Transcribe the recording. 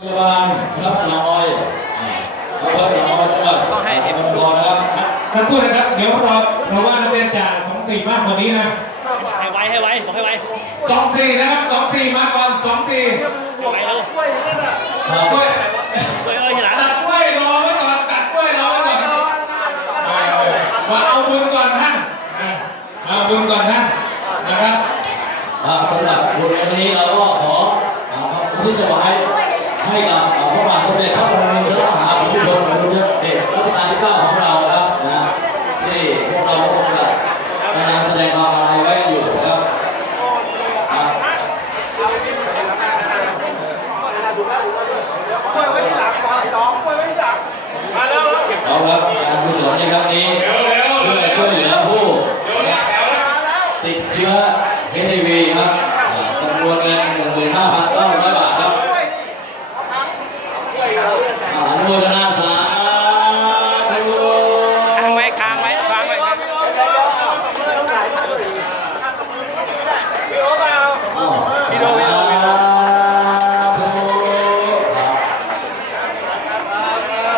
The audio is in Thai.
พยาบาลรับน้อยรับน้อยจังหวัดสกลนครนะครับสักครู่นะครับ เดี๋ยวรอเราว่านักเรียนจากสองสี่มากกว่านี้นะให้ไวให้ไวบอกให้ไวสองสี่นะครับสองสี่มาก่อนสองสี่ให้ไวเร็วครับกล้วยเฮ้ยเอ้ยทีหลังตัดกล้วยรอไว้ก่อนตัดกล้วยรอไว้ก่อนมาเอาบุญก่อนท่านอะเอาบุญก่อนท่านนะครับอ่าสำหรับบทเรียนนี้เราก็ขออ่าที่จะไว้ ให้กับอ่าพระบาทสมเด็จพระบรมราชาธิบดีพระบรมเด็จรัชกาลที่เก้าของเราครับนะที่พวกเราคงจะกำลังแสดงความอาลัยไว้อยู่นะครับเอาครับการกุศลในครั้งนี้เพื่อช่วยเหลือผู้ติดเชื้อ HIV ครับอ่าจำนวนเงิน15,900บาท ค้างไว้ค้างไว้